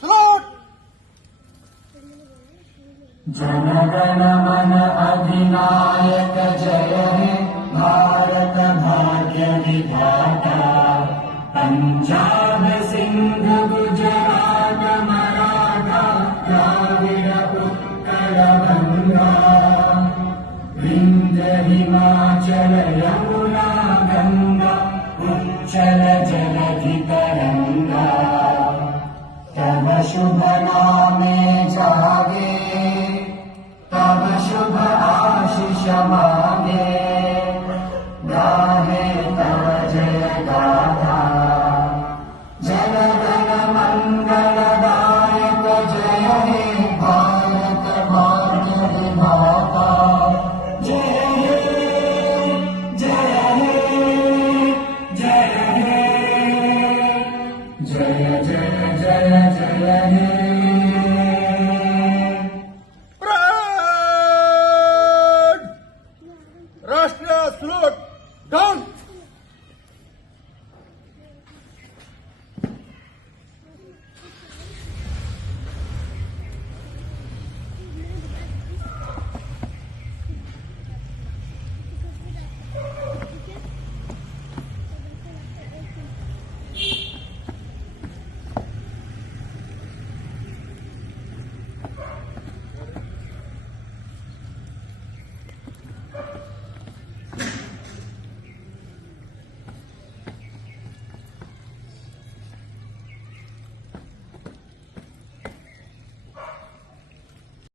Salad. जनगण मन अधिनायक जय हे भारत भाग्य विधाता. पंजाब सिंध गुजरात मराठा द्राविड उत्कल गंगा. विंध्य हिमाचल यमुना गंगा उच्चल जलधि तरंगा. तव शुभ नामे जागे तव शुभ आशीष मांगे. गाहे तव जय गाथा जनगण मंगलदायक जय हे भारत भाग्य विधाता. जय हे जय हे जय हे जय जय जय जय हे.